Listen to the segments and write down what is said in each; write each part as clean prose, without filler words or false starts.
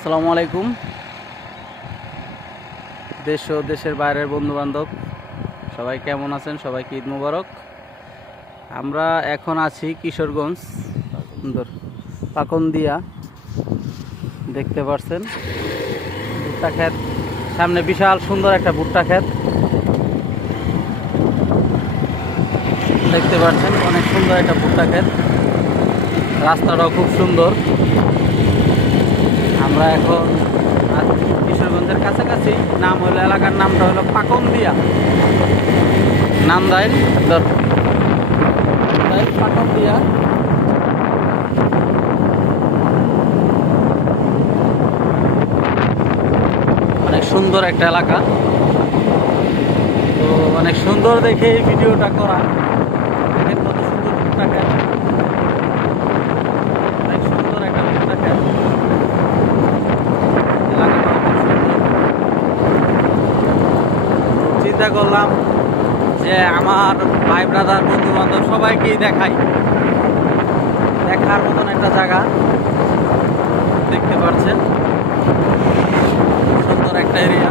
আসসালামু আলাইকুম। দেশ ও দেশের বাইরের বন্ধু বান্ধব সবাই কেমন আছেন? সবাইকে ঈদ মোবারক। আমরা এখন আছি কিশোরগঞ্জ সুন্দর পাকন্দিয়া, দেখতে পাচ্ছেন ভুট্টা ক্ষেত, সামনে বিশাল সুন্দর একটা ভুট্টা ক্ষেত দেখতে পাচ্ছেন, অনেক সুন্দর একটা ভুট্টা ক্ষেত, রাস্তাটাও খুব সুন্দর। আমরা এখন কিশোরগঞ্জের কাছাকাছি, নাম হলো, এলাকার নামটা হলো পাকন্দিয়া, নান্দাইল পাকন্দিয়া। অনেক সুন্দর একটা এলাকা, তো অনেক সুন্দর দেখে এই ভিডিওটা করা। দেখেন কত সুন্দর ভুট্টা ক্ষেত, অনেক সুন্দর একটা ভুট্টা ক্ষেত, এলাকাটাও খুব সুন্দর। চিন্তা করলাম যে আমার ভাই ব্রাদার বন্ধু বান্ধব সবাইকেই দেখাই, দেখার মতন একটা জায়গা। দেখতে পাচ্ছেন সুন্দর একটা এরিয়া।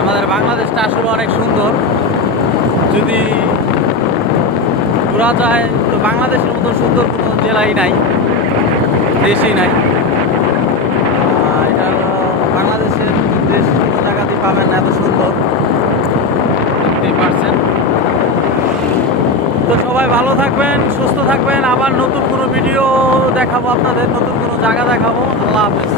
আমাদের বাংলাদেশটা আসলে অনেক সুন্দর, যদি ঘোরা যায় তো বাংলাদেশের মতো সুন্দর কোনো জেলাই নাই, দেশই নাই। এটা হলো বাংলাদেশের দেশ, কোনো জায়গাতেই পাবেন না এত সুন্দর, দেখতেই পারছেন। তো সবাই ভালো থাকবেন, সুস্থ থাকবেন। আবার নতুন কোনো ভিডিও দেখাবো আপনাদের, নতুন কোনো জায়গা দেখাবো। আল্লাহ হাফেজ।